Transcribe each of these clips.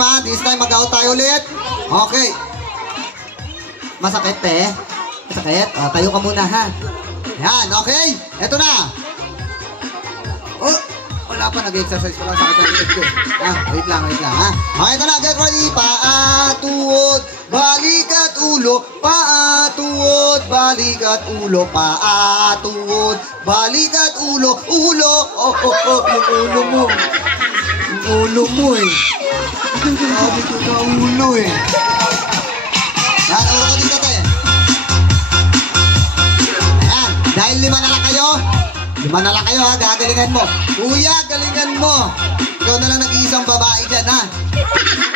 ha. This time, mag-out tayo ulit. Okay. Masakit, te? Masakit? O, tayo ka muna, ha? Yan, okay. Eto na. Oh, wala pa. Nag-exercise pa lang. Sakit ang likod ko. Wait lang, ha? Okay, ito na. Get ready. Paa, tuhod, balik at ulo. Paa, tuhod, balik at ulo. Paa, tuhod, balik at ulo. Ulo. Oh, yung ulo mo. Yung ulo mo, eh. Sabi ko na ulo, eh. Yan, ulo ko dito, te. Ayan, dahil 5 na lang kayo. 5 na lang kayo, ha. Gagalingan mo. Kuya, galingan mo. Ikaw na lang nag-iisang babae dyan, ha.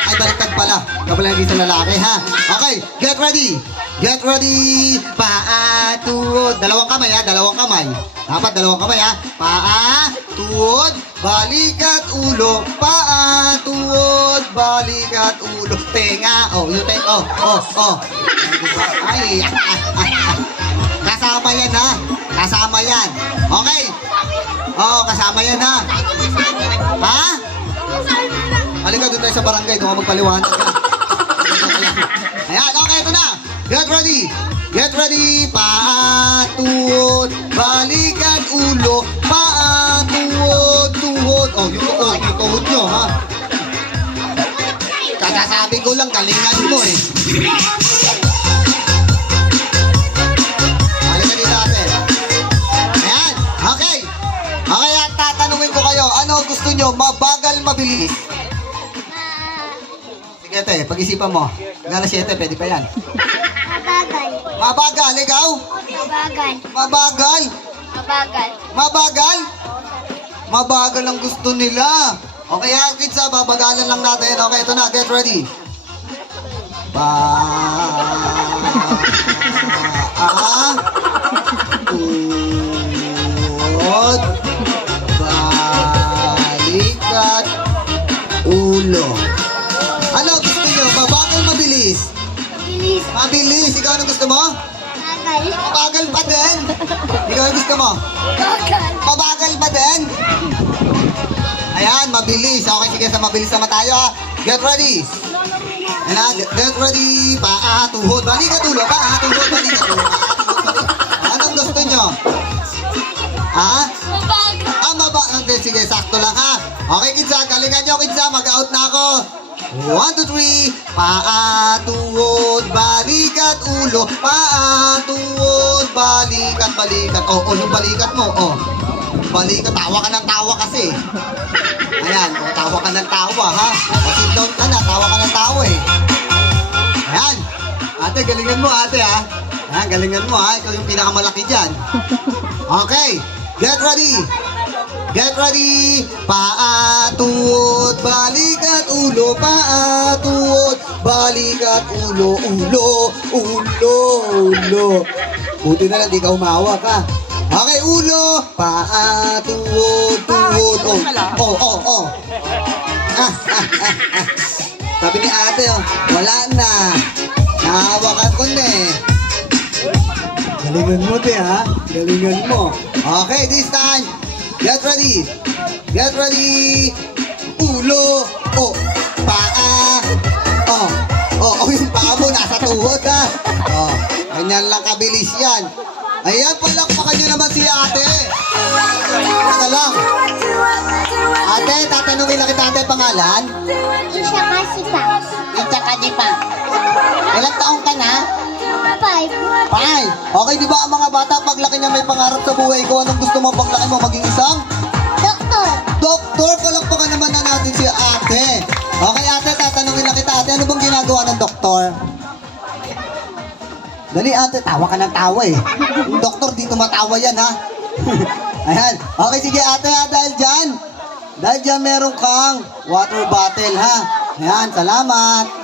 Ay, baliktad pala. Ikaw pala nag-iisang lalaki, ha. Okay, get ready. Get ready. Paa, tuhod. 2 kamay, ha. 2 kamay. Dapat 2 kamay, ha. Paa, tuhod, balik at ulo. Paa, tuhod, balik at ulo. Tenga. Oh, yung tenga. Oh. Ay, kasama yan, ha. Kasama yan. Okay. Oo, kasama yan, ha. Ha? Halika doon tayo sa barangay. Doon ka magpaliwanag ka. Ayan, okay, ito na. Get ready. Get ready. Paa, tuhod, balik at ulo. Paa, tuhod, tuhod. Oh, yung tuhod nyo, ha. Kakasabi ko lang, galingan mo, eh. Halika dito, ate. Ayan, okay. Okay, at tatanungin ko kayo, ano gusto nyo? Mabagal, mabilis? Sige, ate, pag-isipan mo. Hanggang 7, pwede pa yan. Mabagal. Mabagal, ikaw? Mabagal. Mabagal? Mabagal. Mabagal? Mabagal ang gusto nila. Okay, ha, kids, ha, babagalan lang natin. Okay, ito na, get ready. Tuhod, balikat, ulo. Ano gusto nyo? Mabagal, mabilis? Bilis. Mabilis. Ikaw anong gusto mo? Mabagal. Mabagal pa din. Ikaw ang gusto mo? Mabagal. Mabagal pa din. Ayan, mabilis. Okay, sige, sa mabilis naman tayo, ha. Get ready. Ayan na, get ready. Paa, tuhod, balik at ulo. Paa, tuhod, balik at ulo. Paa, tuhod, balik. Anong gusto nyo? Ha? Mabagal. Okay, sige, sakto lang, ha. Okay, kids, ha. Galingan nyo, kids, ha. Mag-out na ako. 1, 2, 3. Paa, tuhod, balik at ulo. Paa, tuhod, balikat, balikat. Oh, yung balikat mo, oh. Balikat, tawa ka ng tawa kasi. Ayan, oh, tawa ka ng tawa, ha? Sit down ka na, tawa ka ng tawa, eh. Ayan. Ate, galingan mo, ate, ha? Ayan, galingan mo, ha? Ikaw yung pinakamalaki dyan. Okay, get ready. Get ready. Paa, tuhod, balik at ulo. Paa, tuhod, balik at ulo. Ulo. Buti na lang, di ka humawak, ha? Okay, ulo. Paa, tuhod. Oh. Sabi ni ate, oh, wala na. Nahawakan ko na, eh. Galingan mo, te, ha? Galingan mo. Okay, this time. Get ready. Get ready. Ulo. Oh. Paa. Oh, yung paa mo nasa tuhod, ha. Oh, ganyan lang kabilis yan. Ayan, palakpakan nyo naman si ate. Teka lang. Ate, tatanungin lang kita, ate, pangalan? Isya kasi pa. Isa ka di pa. Ilang taong ka na? 5. 5. Okay, di ba ang mga bata, paglaki niya may pangarap sa buhay ko, anong gusto mo paglaki mo? Maging isang? Doktor. Doktor, palakpakan naman na natin si ate. Okay, ate, tatanungin lang kita, ate, ano bang ginagawa ng doktor? Dali, ate, tawa ka ng tawa, eh. Yung doktor, di tumatawa yan, ha? Ayan. Okay, sige, ate, ha, dahil dyan, meron kang water bottle, ha? Ayan, salamat.